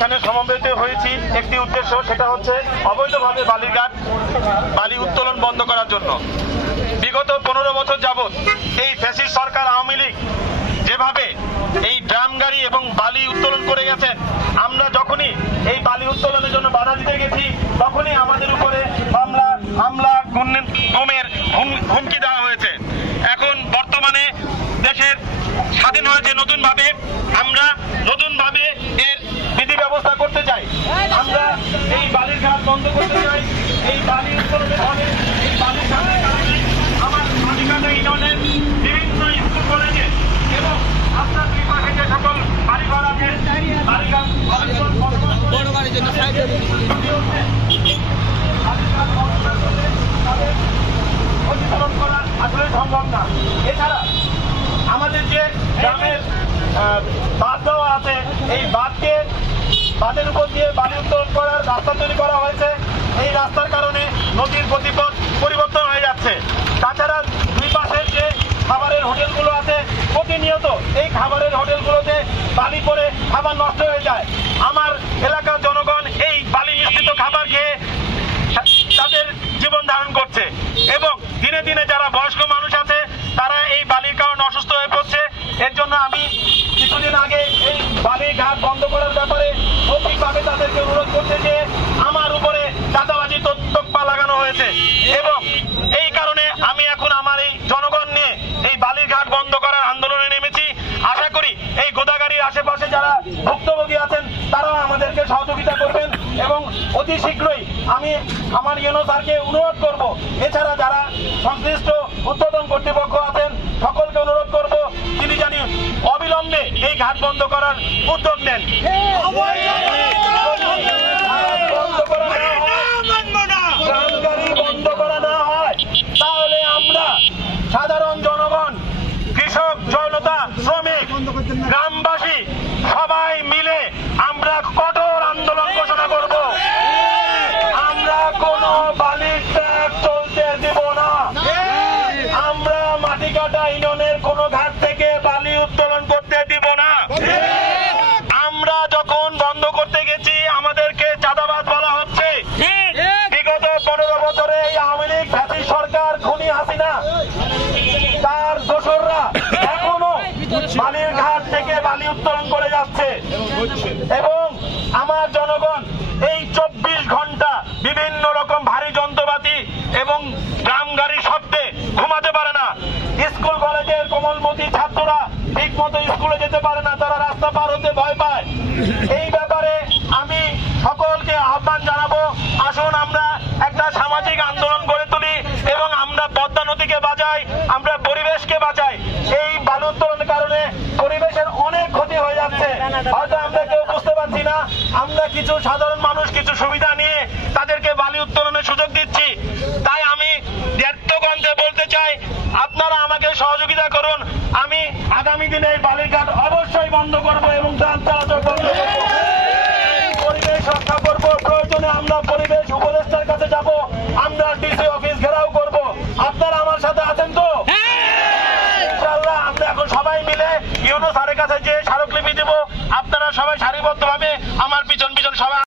এখানে সমবেত হয়েছি একটি উদ্দেশ্য, সেটা হচ্ছে অবৈধভাবে বালিঘাট বালি উত্তোলন বন্ধ করার জন্য। বিগত 15 বছর যাবৎ এই ফ্যাসিস্ট সরকার আওয়ামী লীগ যেভাবে এই ড্রাম গাড়ি এবং বালি উত্তোলন করে গেছেন, আমরা যখনই এই বালি উত্তোলনের জন্য বাধা দিতে গেছি তখনই আমাদের উপরে হামলা গুমের হুমকি দেওয়া হয়েছে। এখন বর্তমানে দেশের স্বাধীন হয়েছে নতুনভাবে, আমরা নতুনভাবে এর বিধি ব্যবস্থা করতে চাই। আমরা এই বালির ঘাট বন্ধ করতে চাই। এই বালি উত্তোলনের ফলে এই বালির ঘাটের কারণে আমার মাটিকাটা ইউনিয়নের বিভিন্ন স্কুল কলেজে এবং রাস্তার দুই পাশে যে সকল বাড়িঘর আছে বালিঘাট বড় গাড়ির জন্য প্রতিফলন করা আসলে সম্ভব না। এছাড়া আমাদের যে গ্রামের বাঁধ দেওয়া আছে, এই বাঁধের উপর দিয়ে বালি উত্তোলন করার রাস্তা তৈরি করা হয়েছে। এই রাস্তার কারণে নদীর গতিপথ পরিবর্তন হয়ে যাচ্ছে। তাছাড়া দুই পাশের যে খাবারের হোটেলগুলো আছে, প্রতিনিয়ত এই খাবারের হোটেলগুলোতে বালি পড়ে খাবার নষ্ট হয়ে যায়। আমার এলাকার জনগণ এই বালি মিশ্রিত খাবার খেয়ে তাদের জীবন ধারণ করছে এবং দিনে দিনে যারা বয়স্ক মানুষ আছে তারা এই বালির কারণে অসুস্থ হয়ে পড়ছে। এর জন্য আমি কিছুদিন আগে এই বালির ঘাট বন্ধ করার ব্যাপারে সঠিকভাবে তাদেরকে অনুরোধ করতে যে আমার উপরে চাঁদাবাজি তোপ্পা লাগানো হয়েছে এবং এই কারণে আমি এখন আমার এই জনগণ নিয়ে এই বালির ঘাট বন্ধ করার আন্দোলনে নেমেছি। আশা করি এই গোদাগাড়ির আশেপাশে যারা ভুক্তভোগী আছেন তারাও আমাদেরকে সহযোগিতা করবেন এবং অতি শীঘ্রই আমি আমার ইউনো স্যারকে অনুরোধ করব, এছাড়া যারা সংশ্লিষ্ট উদ্বোধন কর্তৃপক্ষ আছেন সকলকে অনুরোধ করব তিনি জানি অবিলম্বে এই ঘাট বন্ধ করার উদ্যোগ নেন। বন্ধ করা না হয় তাহলে আমরা সাধারণ জনগণ, কৃষক, জনতা, শ্রমিক, গ্রামবাসী সবাই মিলে আমরা কঠোর আন্দোলন ঘোষণা করব। আমরা কোনো বালির ট্রাক চলতে দেব না। আমরা মাটিকাটা ইউনিয়নের কোনো ঘাট থেকে বালি উত্তোলন করতে দিব না। আমরা যখন বন্ধ করতে গেছি আমাদেরকে চাঁদাবাজ বলা হচ্ছে। বিগত 15 বছরে এই আওয়ামী লীগ ফ্যাসিস্ট সরকার খুনি হাসিনা তার দোসররা এখনো বালির ঘাট থেকে বালি উত্তোলন করে যাচ্ছে এবং আমার জনগণ এই 24 ঘন্টা বিভিন্ন রকম ভারী যন্ত্রপাতি এবং ড্রাম গাড়ির শব্দে ঘুমাতে পারে না। স্কুল কলেজের কোমলমতি ছাত্ররা ঠিক মতো স্কুলে যেতে পারে না, তারা রাস্তা পার হতে ভয় পায়। এই ব্যাপারে আমি সকলকে আহ্বান জানাবো, আসুন আমরা একটা সামাজিক আন্দোলন গড়ে তুলি এবং আমরা পদ্মা নদীকে বাঁচাই, আমরা পরিবেশকে বাঁচাই। এই বালু উত্তোলনের কারণে পরিবেশের অনেক ক্ষতি হয়ে যাচ্ছে, হয়তো আমরা কেউ বুঝতে পারছি না। আমরা কিছু সাধারণ মানুষ কিছু সুবিধা নিয়ে তাদেরকে বালি উত্তোলনের সুযোগ দিচ্ছি। তাই আমি দেড়তগঞ্জে বলতে চাই আপনারা আমাকে সহযোগিতা করুন। আমি আগামী দিনে এই বালির ঘাট অবশ্যই বন্ধ করবো এবং যান চলাচল